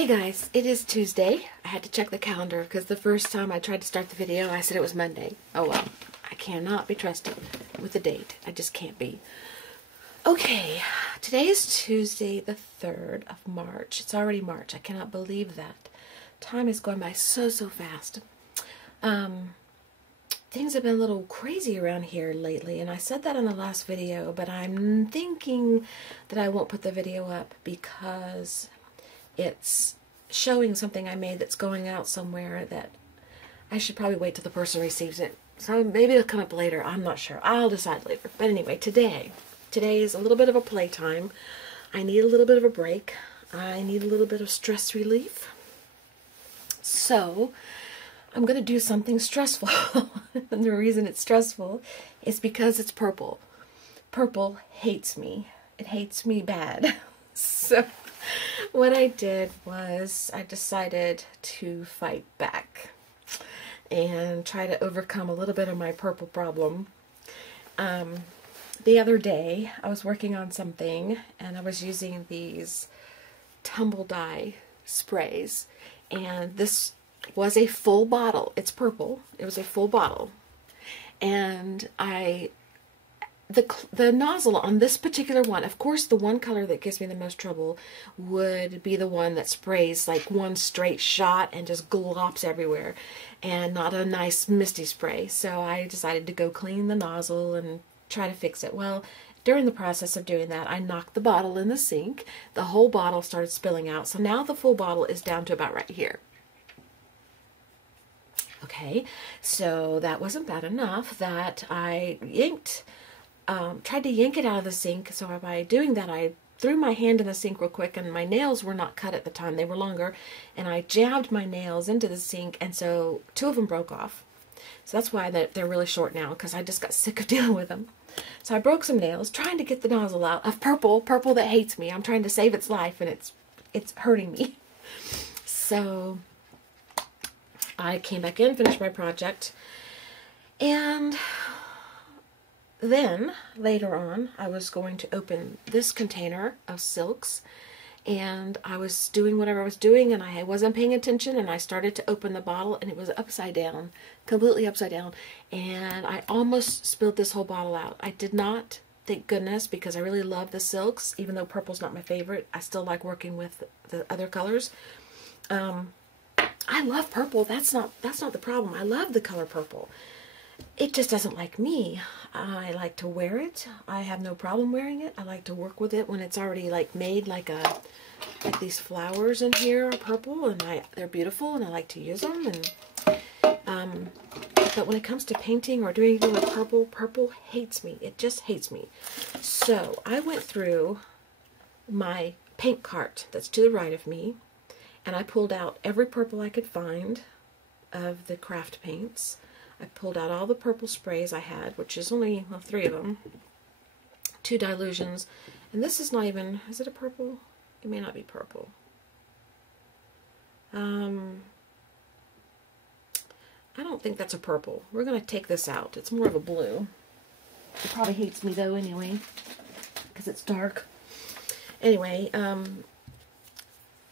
Hey guys, it is Tuesday. I had to check the calendar because the first time I tried to start the video, I said it was Monday. Oh well, I cannot be trusted with the date. I just can't be. Okay, today is Tuesday the 3rd of March. It's already March. I cannot believe that. Time is going by so fast. Things have been a little crazy around here lately, and I said that in the last video, but I'm thinking that I won't put the video up because it's showing something I made that's going out somewhere that I should probably wait till the person receives it. So maybe it'll come up later. I'm not sure. I'll decide later. But anyway, today is a little bit of a playtime. I need a little bit of a break. I need a little bit of stress relief. So I'm going to do something stressful. And the reason it's stressful is because it's purple. Purple hates me. It hates me bad. So what I did was I decided to fight back and try to overcome a little bit of my purple problem. The other day I was working on something and I was using these tumble dye sprays, and this was a full bottle. It's purple. It was a full bottle, and the nozzle on this particular one, of course the one color that gives me the most trouble would be the one that sprays like one straight shot and just glops everywhere, and not a nice misty spray. So I decided to go clean the nozzle and try to fix it. Well, during the process of doing that, I knocked the bottle in the sink. The whole bottle started spilling out, so now the full bottle is down to about right here. Okay, so that wasn't bad enough that I tried to yank it out of the sink. So by doing that, I threw my hand in the sink real quick, and my nails were not cut at the time. They were longer, and I jabbed my nails into the sink, and so 2 of them broke off. So that's why they're really short now, because I just got sick of dealing with them. So I broke some nails trying to get the nozzle out of purple that hates me. I'm trying to save its life, and it's hurting me. So I came back in, finished my project, and then later on I was going to open this container of silks, and I was doing whatever I was doing, and I wasn't paying attention, and I started to open the bottle, and it was upside down, completely upside down, and I almost spilled this whole bottle out. I did not, thank goodness, because I really love the silks. Even though purple's not my favorite, I still like working with the other colors. I love purple. That's not the problem. I love the color purple. It just doesn't like me. I like to wear it. I have no problem wearing it. I like to work with it when it's already like made like these flowers in here are purple, and they're beautiful, and I like to use them. And but when it comes to painting or doing anything with purple, purple hates me. It just hates me. So I went through my paint cart that's to the right of me, and I pulled out every purple I could find of the craft paints. I pulled out all the purple sprays I had, which is only 3 of them, 2 dilutions, and this is not even, is it a purple? It may not be purple. I don't think that's a purple. We're going to take this out. It's more of a blue. It probably hates me though anyway, because it's dark. Anyway,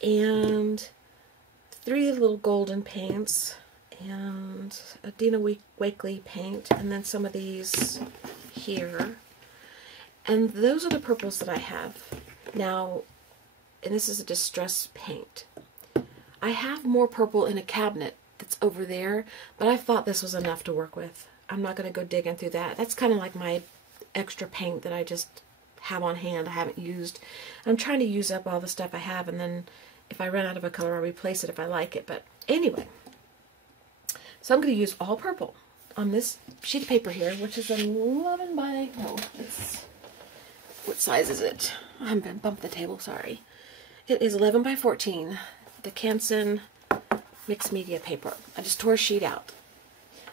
and 3 little golden paints, and a Dina Wakley paint, and then some of these here. And those are the purples that I have. Now, and this is a distress paint. I have more purple in a cabinet that's over there, but I thought this was enough to work with. I'm not going to go digging through that. That's kind of like my extra paint that I just have on hand I haven't used. I'm trying to use up all the stuff I have, and then if I run out of a color, I'll replace it if I like it. But anyway, so I'm going to use all purple on this sheet of paper here, which is 11 by, no, it's, what size is it? I haven't bumped the table, sorry. It is 11 by 14, the Canson mixed media paper. I just tore a sheet out.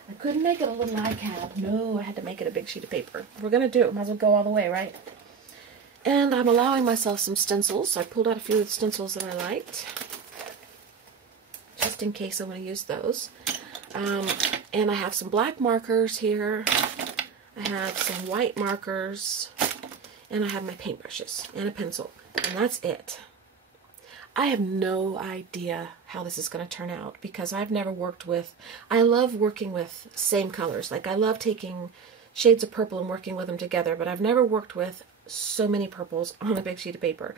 I couldn't make it a little iCab. No, I had to make it a big sheet of paper. If we're going to do it, might as well go all the way, right? And I'm allowing myself some stencils. I pulled out a few of the stencils that I liked, just in case I want to use those. And I have some black markers here. I have some white markers, and I have my paintbrushes and a pencil, and that's it. I have no idea how this is going to turn out because I've never worked with, I love working with same colors. Like I love taking shades of purple and working with them together, but I've never worked with so many purples on a big sheet of paper.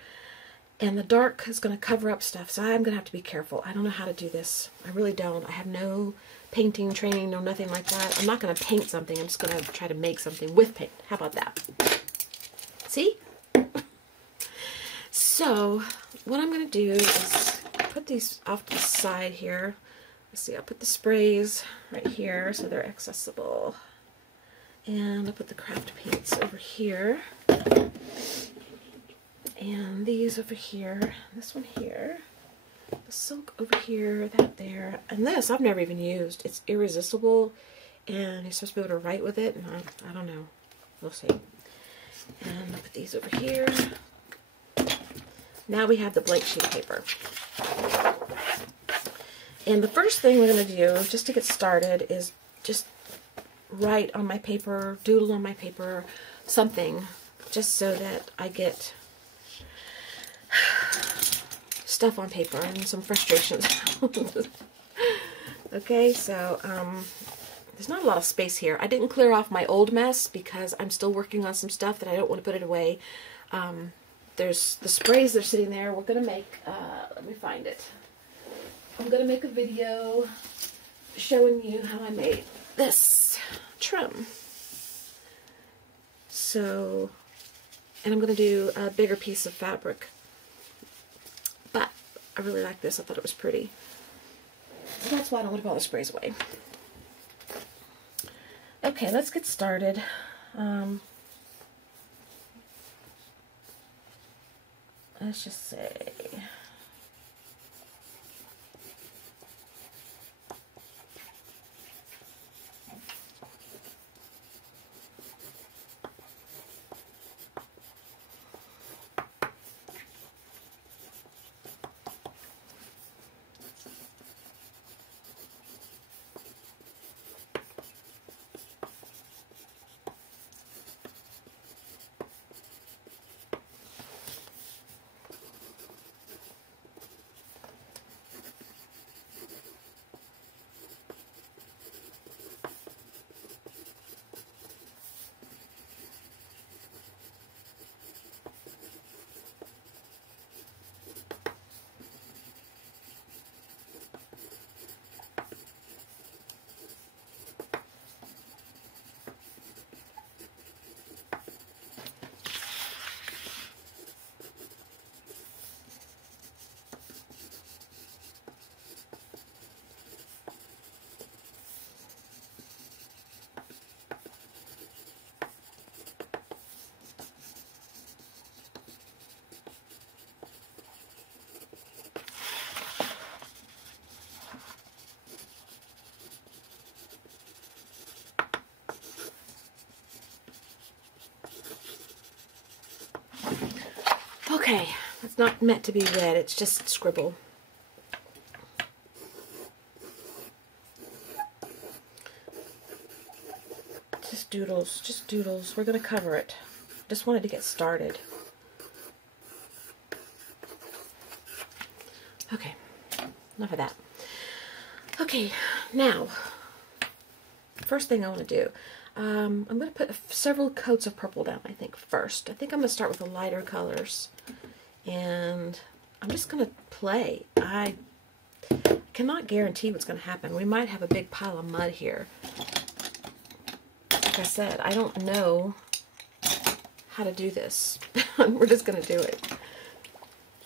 And the dark is going to cover up stuff, so I'm going to have to be careful. I don't know how to do this. I really don't. I have no painting training, no nothing like that. I'm not going to paint something. I'm just going to try to make something with paint. How about that? See? So, what I'm going to do is put these off to the side here. Let's see, I'll put the sprays right here so they're accessible. And I'll put the craft paints over here. And these over here, this one here, the silk over here, that there, and this I've never even used. It's irresistible, and you're supposed to be able to write with it, and I don't know. We'll see. And I'll put these over here. Now we have the blank sheet of paper. And the first thing we're going to do, just to get started, is just write on my paper, doodle on my paper, something, just so that I get stuff on paper and some frustrations. Okay, so there's not a lot of space here. I didn't clear off my old mess because I'm still working on some stuff that I don't want to put it away. There's the sprays that are sitting there. We're going to make, let me find it. I'm going to make a video showing you how I made this trim. So, and I'm going to do a bigger piece of fabric. But I really like this. I thought it was pretty. So that's why I don't want to put all the sprays away. Okay, let's get started. Let's just say... Okay, it's not meant to be red, it's just scribble. Just doodles, just doodles. We're going to cover it. Just wanted to get started. Okay, enough of that. Okay, now, first thing I want to do, I'm going to put several coats of purple down, I think, first. I think I'm going to start with the lighter colors. And I'm just going to play. I cannot guarantee what's going to happen. We might have a big pile of mud here. Like I said, I don't know how to do this. We're just going to do it.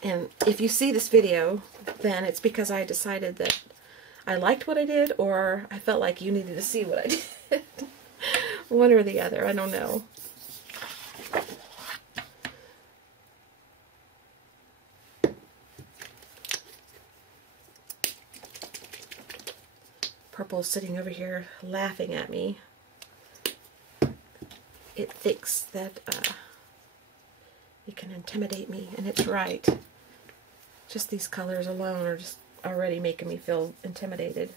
And if you see this video, then it's because I decided that I liked what I did, or I felt like you needed to see what I did. One or the other, I don't know. Purple sitting over here laughing at me. It thinks that it can intimidate me, and it's right. Just these colors alone are just already making me feel intimidated.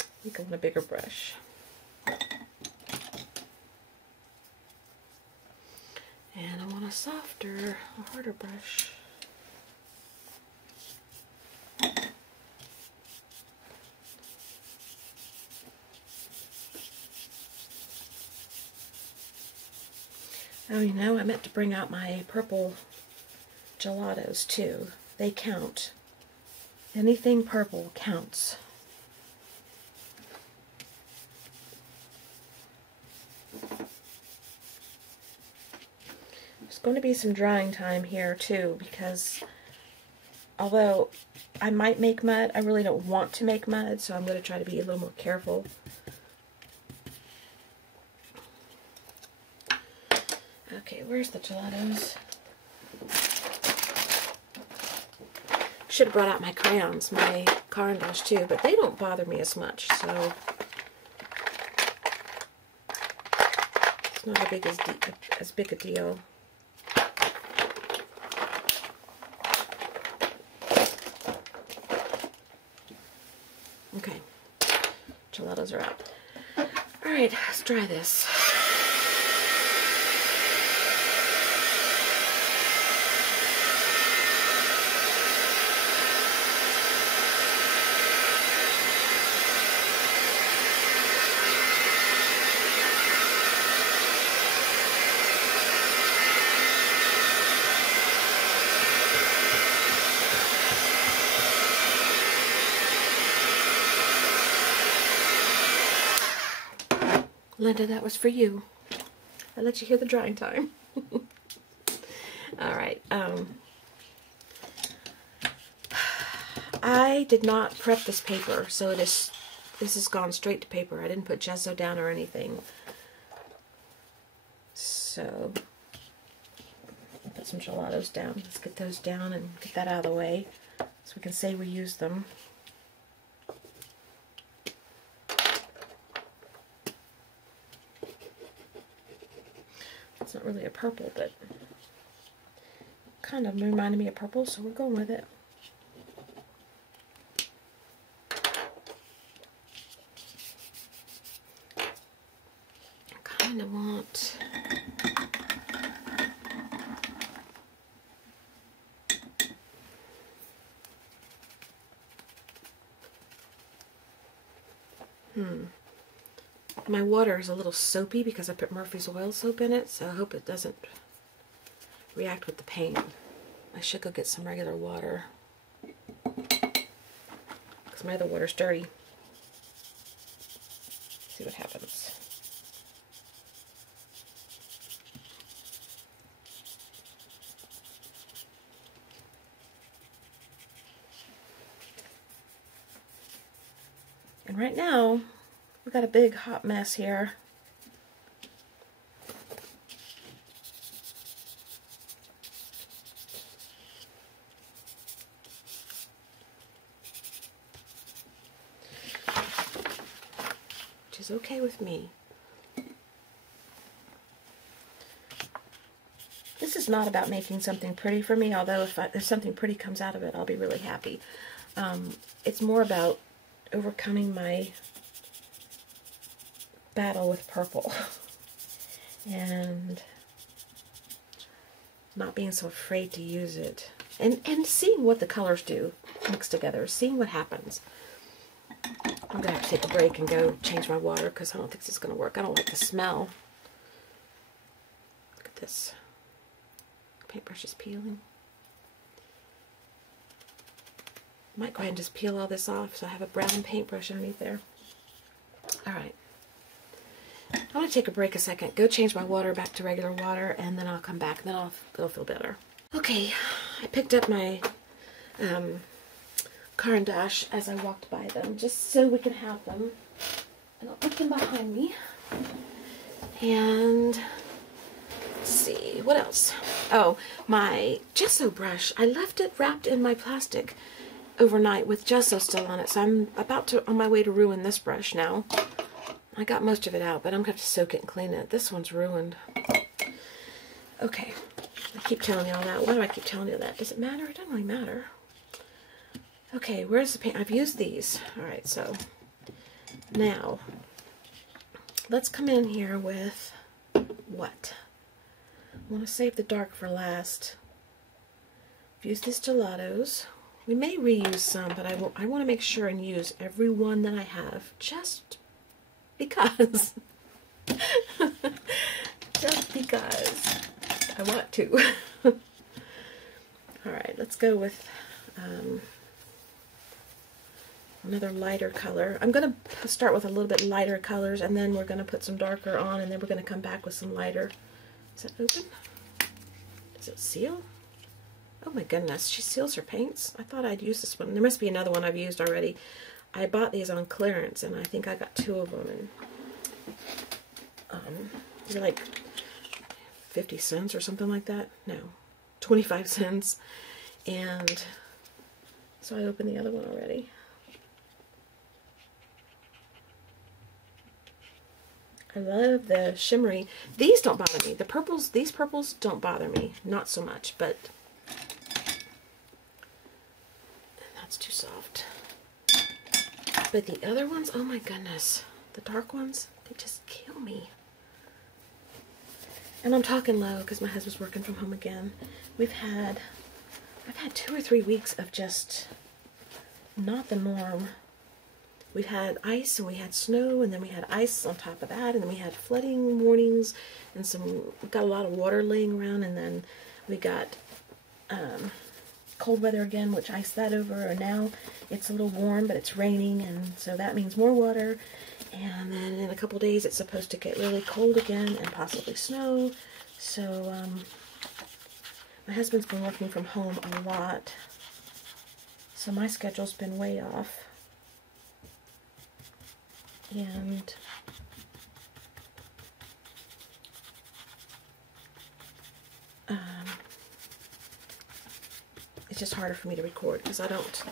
I think I want a bigger brush. And I want a softer, a harder brush. Oh, you know, I meant to bring out my purple gelatos too. They count. Anything purple counts. There's going to be some drying time here too, because although I might make mud, I really don't want to make mud, so I'm going to try to be a little more careful. Okay, where's the gelatos? Should have brought out my crayons, my Caran-d'Ache too, but they don't bother me as much, so it's not as big a deal. Okay, gelatos are out. All right, let's try this. Linda, that was for you. I let you hear the drying time. All right. I did not prep this paper, so this has gone straight to paper. I didn't put gesso down or anything. So, put some gelatos down. Let's get those down and get that out of the way so we can say we used them. It's not really a purple, but kind of reminded me of purple, so we're going with it. I kind of want my water is a little soapy because I put Murphy's oil soap in it, so I hope it doesn't react with the paint. I should go get some regular water because my other water's dirty. See what happens. And right now, we've got a big hot mess here. Which is okay with me. This is not about making something pretty for me, although if something pretty comes out of it, I'll be really happy. It's more about overcoming my battle with purple and not being so afraid to use it, and seeing what the colors do mixed together, seeing what happens. I'm gonna have to take a break and go change my water because I don't think this is gonna work. I don't like the smell. Look at this. Paintbrush is peeling. I might go ahead and just peel all this off so I have a brown paintbrush underneath there. Alright. I'm going to take a break a second, go change my water back to regular water, and then I'll come back, and then it'll feel better. Okay, I picked up my Caran-d'Ache as I walked by them, just so we can have them. And I'll put them behind me. And let's see, what else? Oh, my gesso brush. I left it wrapped in my plastic overnight with gesso still on it, so I'm on my way to ruin this brush now. I got most of it out, but I'm going to have to soak it and clean it. This one's ruined. Okay, I keep telling you all that. Why do I keep telling you that? Does it matter? It doesn't really matter. Okay, where's the paint? I've used these. Alright, so now let's come in here with what? I want to save the dark for last. I've used these gelatos. We may reuse some, but I want to make sure and use every one that I have, just because. just because I want to. Alright, let's go with another lighter color. I'm going to start with a little bit lighter colors, and then we're going to put some darker on, and then we're going to come back with some lighter. Is it open? Does it seal? Oh my goodness, she seals her paints. I thought I'd use this one. There must be another one I've used already. I bought these on clearance, and I think I got 2 of them, and they're like 50 cents or something like that. No, 25 cents. And so I opened the other one already. I love the shimmery. These don't bother me. The purples, these purples don't bother me. Not so much, but that's too soft. But the other ones, oh my goodness. The dark ones, they just kill me. And I'm talking low because my husband's working from home again. I've had 2 or 3 weeks of just not the norm. We've had ice and we had snow, and then we had ice on top of that, and then we had flooding warnings, and we got a lot of water laying around, and then we got cold weather again, which iced that over, and now it's a little warm, but it's raining, and so that means more water. And then in a couple days it's supposed to get really cold again and possibly snow. So my husband's been working from home a lot, so my schedule's been way off. And it's just harder for me to record because I don't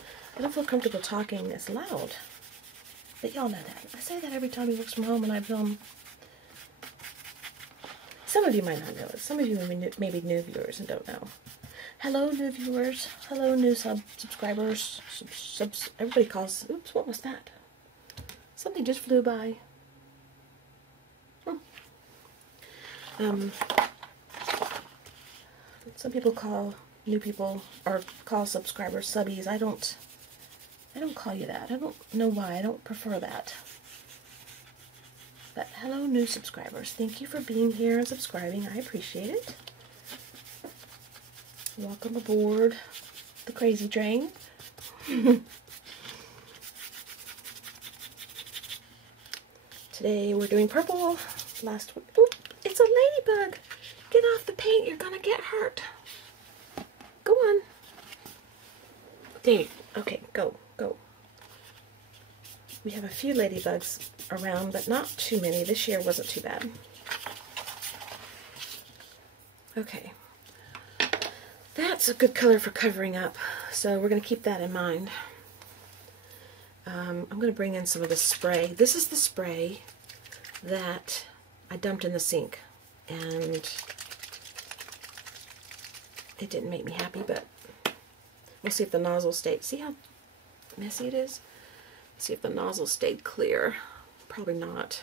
feel comfortable talking as loud. But y'all know that. I say that every time he works from home and I film. Some of you might not know it. Some of you may be new viewers and don't know. Hello, new viewers. Hello, new subscribers. Everybody calls. Oops, what was that? Something just flew by. Some people call new people, or call subscribers subbies. I don't call you that. I don't know why. I don't prefer that. But hello, new subscribers. Thank you for being here and subscribing. I appreciate it. Welcome aboard the crazy train. Today we're doing purple. Last week. Ooh, it's a ladybug. Get off the paint. You're gonna get hurt. Go on. There. Okay, go. We have a few ladybugs around, but not too many. This year wasn't too bad. Okay. That's a good color for covering up, so we're going to keep that in mind. I'm going to bring in some of the spray. This is the spray that I dumped in the sink, and it didn't make me happy, but we'll see if the nozzle stayed. See how messy it is? See if the nozzle stayed clear. Probably not.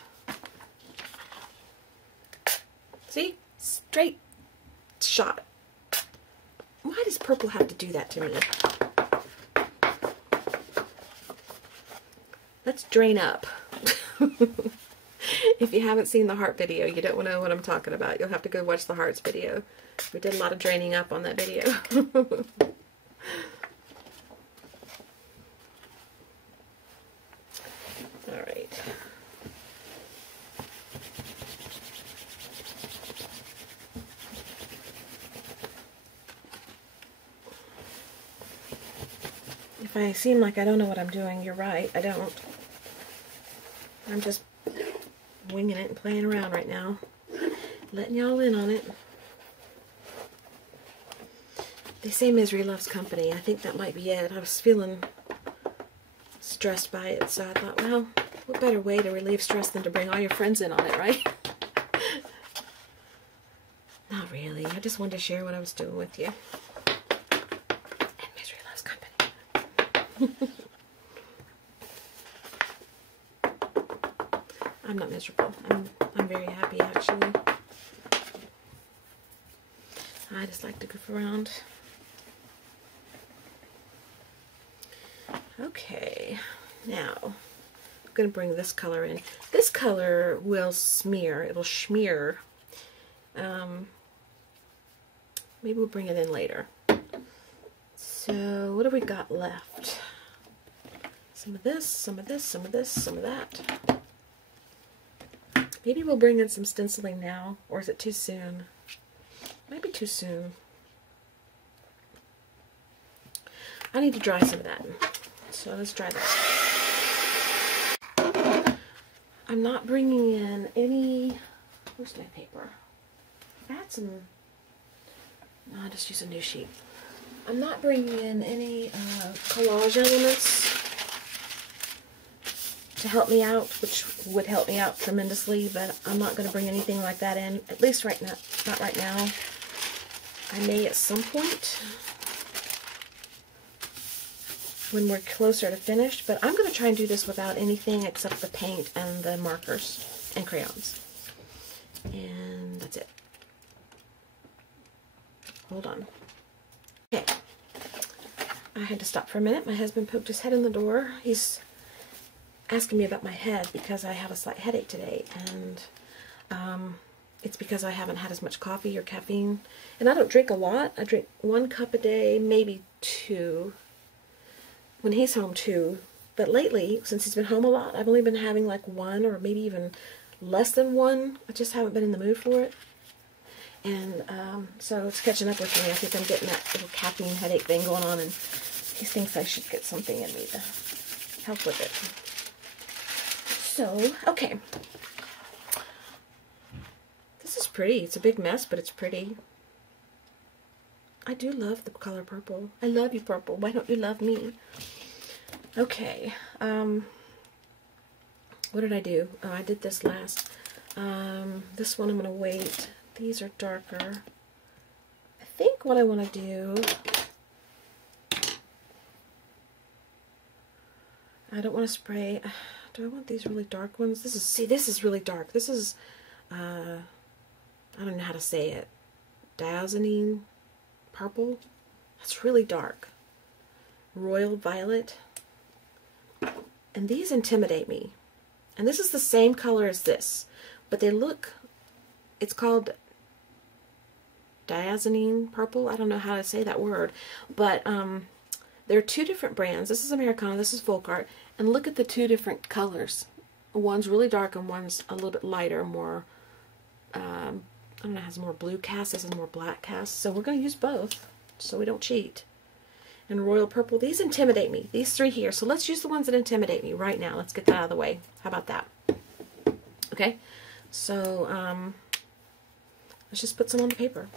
See? Straight shot. Why does purple have to do that to me? Let's drain up. If you haven't seen the heart video, you don't know what I'm talking about. You'll have to go watch the hearts video. We did a lot of draining up on that video. Alright. If I seem like I don't know what I'm doing, you're right, I don't. I'm just winging it and playing around right now. Letting y'all in on it. They say misery loves company. I think that might be it. I was feeling stressed by it, so I thought, well, what better way to relieve stress than to bring all your friends in on it, right? Not really. I just wanted to share what I was doing with you. And misery loves company. I'm not miserable. I'm very happy, actually. I just like to goof around. Okay, now I'm going to bring this color in. This color will smear. It'll smear Maybe we'll bring it in later. So what have we got left? Some of this, some of this, some of this, some of that. Maybe we'll bring in some stenciling now, or is it too soon? Maybe too soon. I need to dry some of that. So let's dry that. I'm not bringing in any... Where's my paper? I had some... No, I'll just use a new sheet. I'm not bringing in any collage elements to help me out, which would help me out tremendously, but I'm not going to bring anything like that in, at least right now. Not right now. I may at some point when we're closer to finished, but I'm going to try and do this without anything except the paint and the markers and crayons. And that's it. Hold on. Okay. I had to stop for a minute. My husband poked his head in the door. He's asking me about my head because I have a slight headache today, and it's because I haven't had as much coffee or caffeine. And I don't drink a lot. I drink 1 cup a day, maybe 2. When he's home, 2. But lately, since he's been home a lot, I've only been having like 1 or maybe even less than 1. I just haven't been in the mood for it. And so it's catching up with me. I think I'm getting that little caffeine headache thing going on, and he thinks I should get something in me to help with it. So, okay. This is pretty. It's a big mess, but it's pretty. I do love the color purple. I love you, purple. Why don't you love me? Okay. What did I do? Oh, I did this last. This one I'm going to wait. These are darker. I think what I want to do... I don't want to spray... Do I want these really dark ones? This is really dark. This is, I don't know how to say it. Diazonine purple. That's really dark. Royal violet. And these intimidate me. And this is the same color as this, but they look, it's called diazonine purple. I don't know how to say that word, but there are 2 different brands. This is Americana, this is Folk Art, and look at the 2 different colors. One's really dark and one's a little bit lighter, more, I don't know, has more blue cast, this is more black cast. So we're going to use both so we don't cheat. And royal purple, these intimidate me, these 3 here. So let's use the ones that intimidate me right now. Let's get that out of the way. How about that? Okay, so let's just put some on the paper.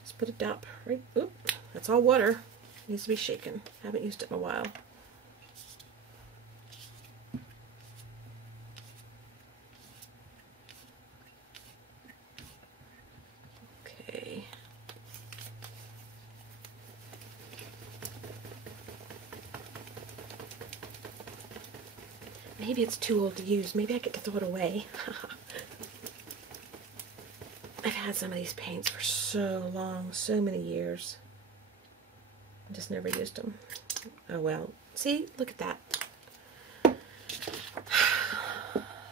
Let's put it up right, oop, that's all water. Needs to be shaken. Haven't used it in a while. Okay. Maybe it's too old to use. Maybe I get to throw it away. I've had some of these paints for so long, so many years. I just never used them. Oh well. See? Look at that.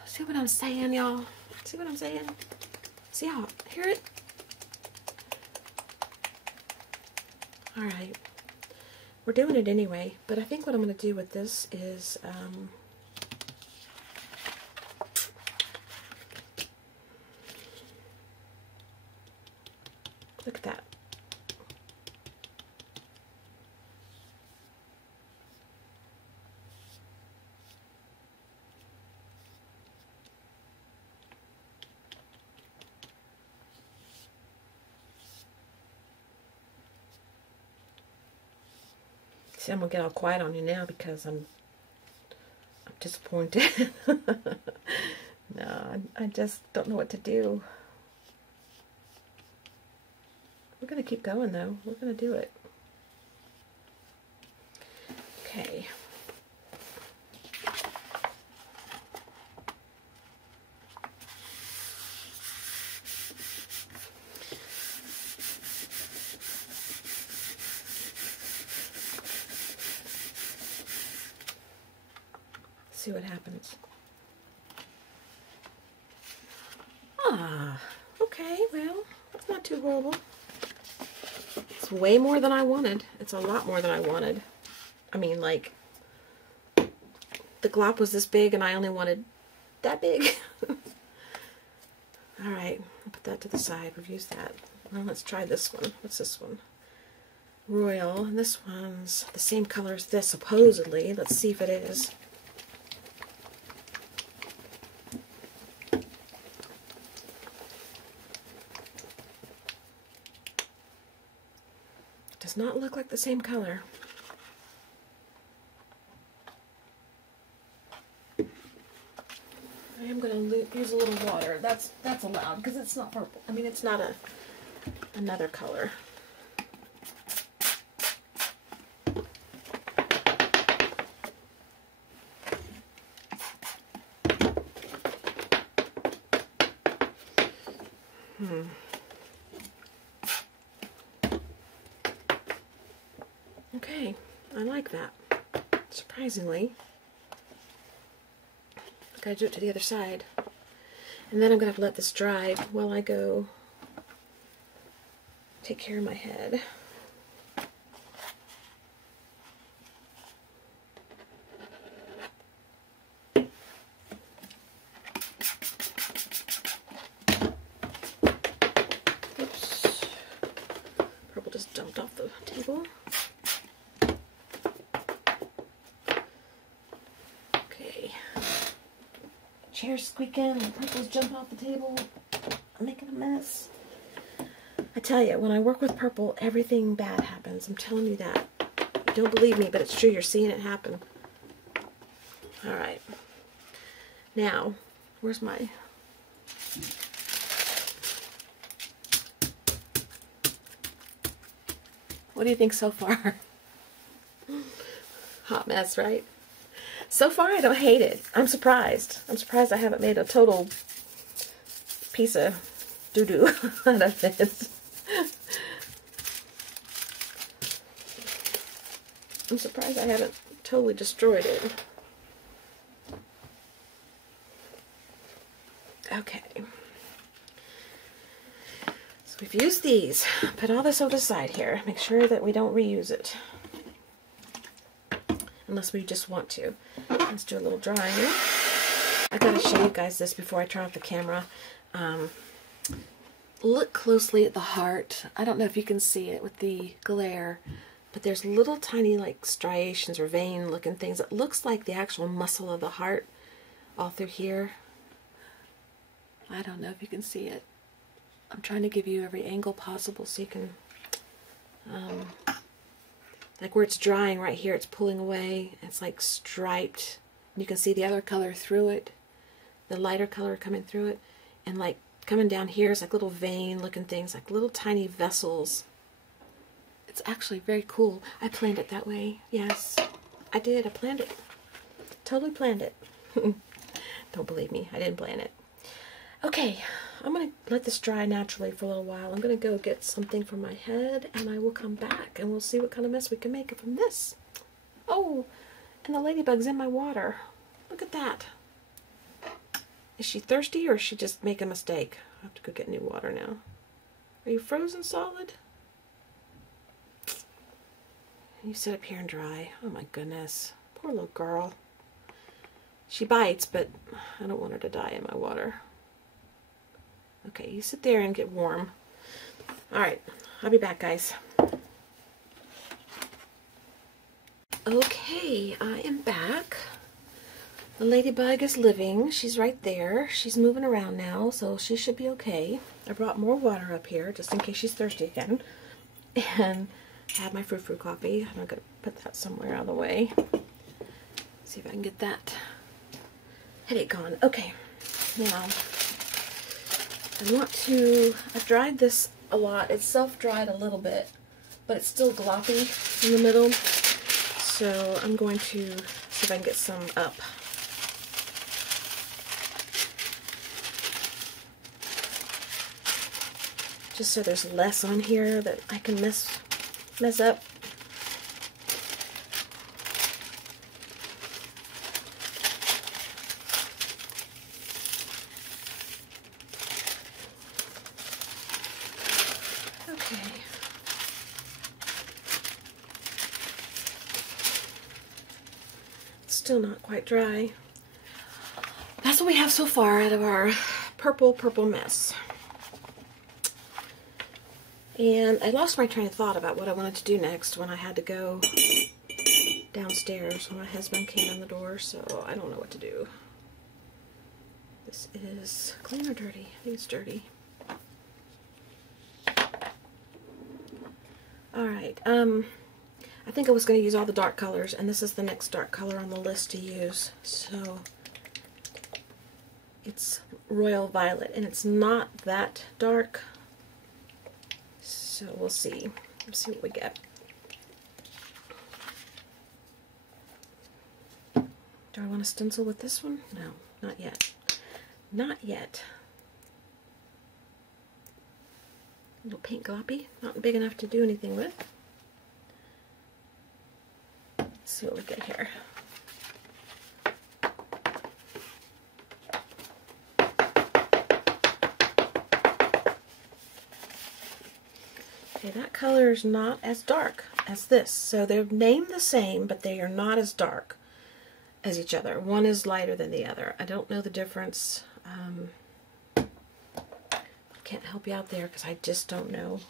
See what I'm saying, y'all? See what I'm saying? See how? Hear it? Alright. We're doing it anyway, but I think what I'm going to do with this is... look at that. See, I'm going to get all quiet on you now because I'm disappointed. No, I just don't know what to do. We're going to keep going, though. We're going to do it. Okay. See what happens. Ah. too horrible. It's way more than I wanted. It's a lot more than I wanted. I mean, like, the glop was this big and I only wanted that big. Alright, I'll put that to the side. We've used that. Now let's try this one. What's this one? Royal. And this one's the same color as this, supposedly. Let's see if it is. Does not look like the same color. I am going to use a little water. That's allowed because it's not purple. I mean, it's not another color. Okay, I like that. Surprisingly. Gotta do it to the other side. And then I'm gonna have to let this dry while I go take care of my head. Oops. Purple just dumped off the table. Okay. Chair's squeaking, the purples jump off the table. I'm making a mess. I tell you, when I work with purple, everything bad happens. I'm telling you that. You don't believe me, but it's true. You're seeing it happen. Alright. Now, where's my... What do you think so far? Hot mess, right? So far, I don't hate it. I'm surprised. I'm surprised I haven't made a total piece of doo-doo out of it. I'm surprised I haven't totally destroyed it. Okay. So we've used these. Put all this over the side here. Make sure that we don't reuse it. Unless we just want to. Let's do a little drying. I gotta show you guys this before I turn off the camera. Look closely at the heart. I don't know if you can see it with the glare, but there's little tiny like striations or vein looking things. It looks like the actual muscle of the heart all through here. I don't know if you can see it. I'm trying to give you every angle possible so you can, like where it's drying right here, it's pulling away. It's like striped. You can see the other color through it, the lighter color coming through it, and like coming down here is like little vein looking things, like little tiny vessels. It's actually very cool. I planned it that way. Yes, I did. I planned it. Totally planned it. Don't believe me. I didn't plan it. Okay, I'm going to let this dry naturally for a little while. I'm going to go get something for my head, and I will come back, and we'll see what kind of mess we can make from this. Oh, and the ladybug's in my water. Look at that. Is she thirsty, or is she just make a mistake? I have to go get new water now. Are you frozen solid? You sit up here and dry. Oh my goodness. Poor little girl. She bites, but I don't want her to die in my water. Okay, you sit there and get warm. Alright, I'll be back, guys. Okay, I am back. The ladybug is living. She's right there. She's moving around now, so she should be okay. I brought more water up here, just in case she's thirsty again. And I have my frou-frou coffee. I'm going to put that somewhere out of the way. See if I can get that headache gone. Okay, now I've dried this a lot. It's self-dried a little bit, but it's still gloppy in the middle. So I'm going to see if I can get some up. Just so there's less on here that I can mess up. still not quite dry. That's what we have so far out of our purple mess. And I lost my train of thought about what I wanted to do next when I had to go downstairs when my husband came in the door, so I don't know what to do. This is clean or dirty? I think it's dirty. Alright, I think I was going to use all the dark colors, and this is the next dark color on the list to use. So it's Royal Violet, and it's not that dark. So we'll see. Let's see what we get. Do I want to stencil with this one? No, not yet. Not yet. A little pink gloppy, not big enough to do anything with. Let's see what we get here. Okay, that color is not as dark as this. So they're named the same, but they are not as dark as each other. One is lighter than the other. I don't know the difference. Can't help you out there because I just don't know.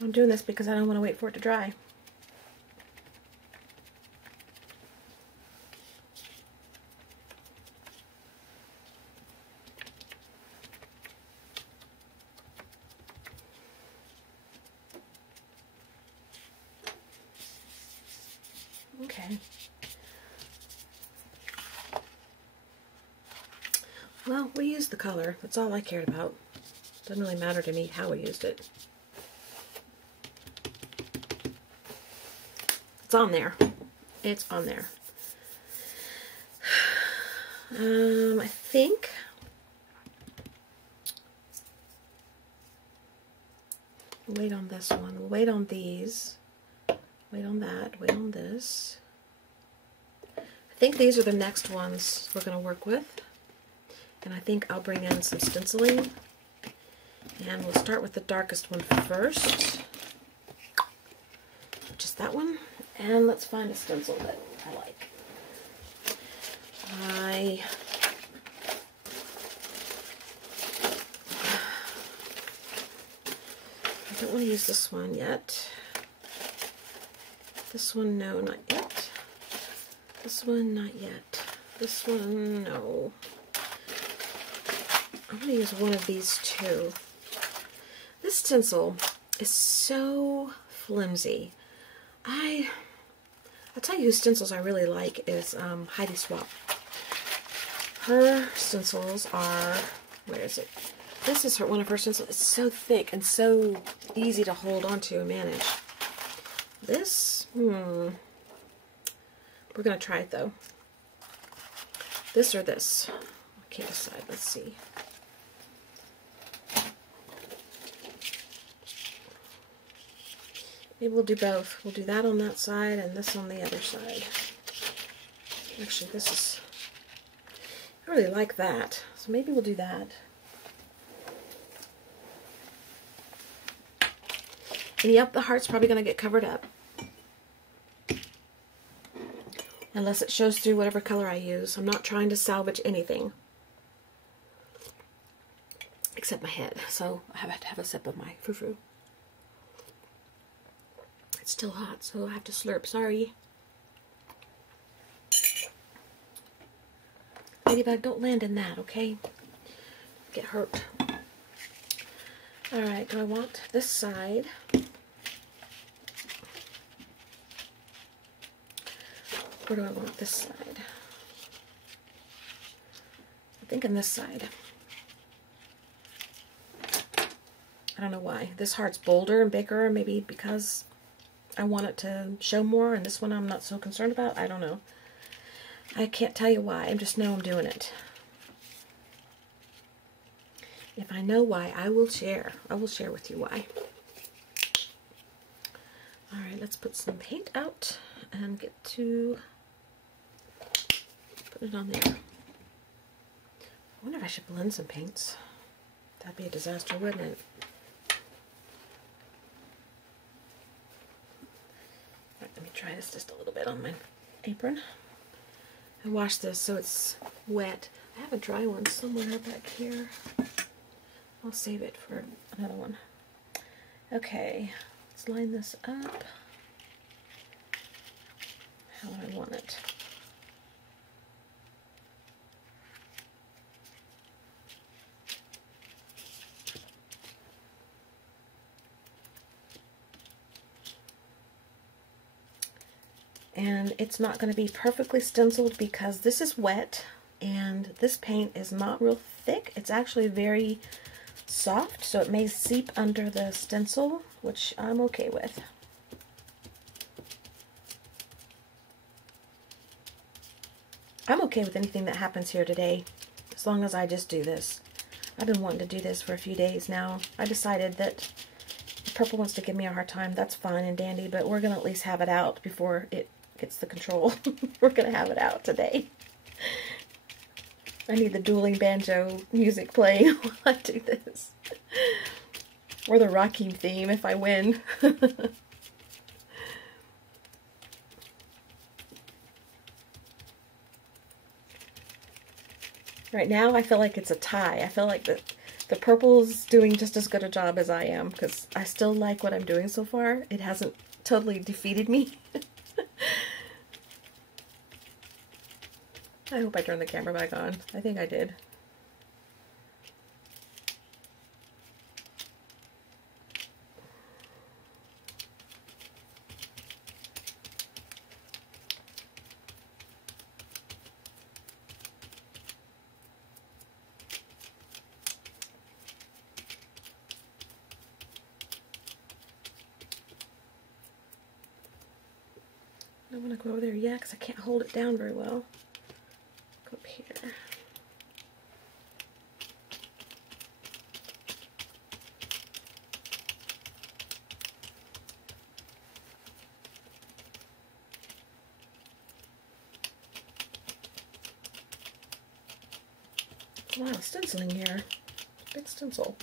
I'm doing this because I don't want to wait for it to dry. Okay. Well, we used the color. That's all I cared about. Doesn't really matter to me how we used it. It's on there. It's on there. I think we'll wait on this one. We'll wait on these. Wait on that. Wait on this. I think these are the next ones we're going to work with. And I think I'll bring in some stenciling. And we'll start with the darkest one first. Just that one. And let's find a stencil that I like. I don't want to use this one yet. This one, no, not yet. This one, not yet. This one, no. I'm going to use one of these two. This stencil is so flimsy. I'll tell you whose stencils I really like is Heidi Swap. Her stencils are, where is it? This is one of her stencils. It's so thick and so easy to hold onto and manage. This, we're going to try it though. This or this? I can't decide. Let's see. Maybe we'll do both. We'll do that on that side and this on the other side. Actually, this is... I really like that. So maybe we'll do that. And yep, the heart's probably going to get covered up. Unless it shows through whatever color I use. I'm not trying to salvage anything. Except my head. So I have to have a sip of my frou-frou. It's still hot, so I have to slurp. Sorry. Ladybug, don't land in that, okay? Get hurt. Alright, do I want this side? Or do I want this side? I'm thinking this side. I don't know why. This heart's bolder and bigger, maybe because I want it to show more, and this one I'm not so concerned about. I don't know. I can't tell you why. I just know I'm doing it. If I know why, I will share. I will share with you why. Alright, let's put some paint out and get to put it on there. I wonder if I should blend some paints. That'd be a disaster, wouldn't it? Alright, let me try this just a little bit on my apron. I washed this so it's wet. I have a dry one somewhere back here. I'll save it for another one. Okay, let's line this up how I want it. And it's not going to be perfectly stenciled because this is wet and this paint is not real thick. It's actually very soft, so it may seep under the stencil, which I'm okay with. I'm okay with anything that happens here today, as long as I just do this. I've been wanting to do this for a few days now. I decided that if purple wants to give me a hard time, that's fine and dandy, but we're going to at least have it out before it gets the control. We're going to have it out today. I need the dueling banjo music playing while I do this. Or the rocking theme if I win. Right now I feel like it's a tie. I feel like the purple's doing just as good a job as I am, because I still like what I'm doing so far. It hasn't totally defeated me. I hope I turned the camera back on. I think I did. I don't want to go over there yet because I can't hold it down very well. Go up here. A lot of stenciling here. Big stencil.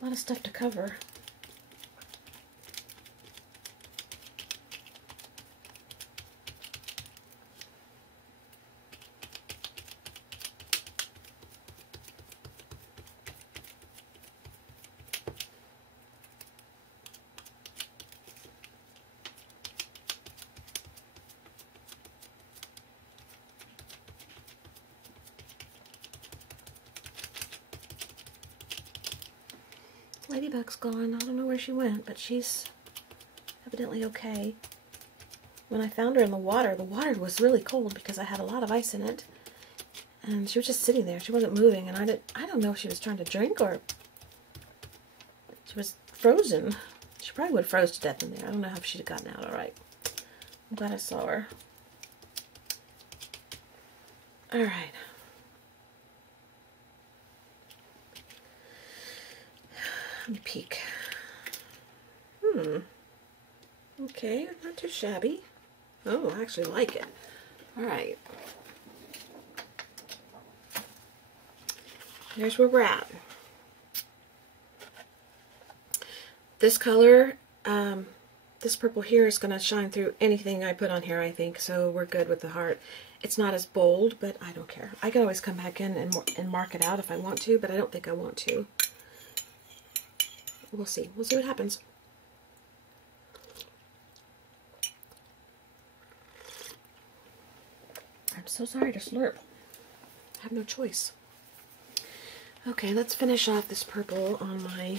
A lot of stuff to cover. Ladybug's gone. I don't know where she went, but she's evidently okay. When I found her in the water was really cold because I had a lot of ice in it. And she was just sitting there. She wasn't moving, and I don't know if she was trying to drink or she was frozen. She probably would have froze to death in there. I don't know if she'd have gotten out all right. I'm glad I saw her. All right. Let me peek. Okay, not too shabby. Oh, I actually like it. Alright. Here's where we're at. This color, this purple here is going to shine through anything I put on here, I think, so we're good with the heart. It's not as bold, but I don't care. I can always come back in and mark it out if I want to, but I don't think I want to. We'll see. We'll see what happens. I'm so sorry to slurp. I have no choice. Okay, let's finish off this purple on my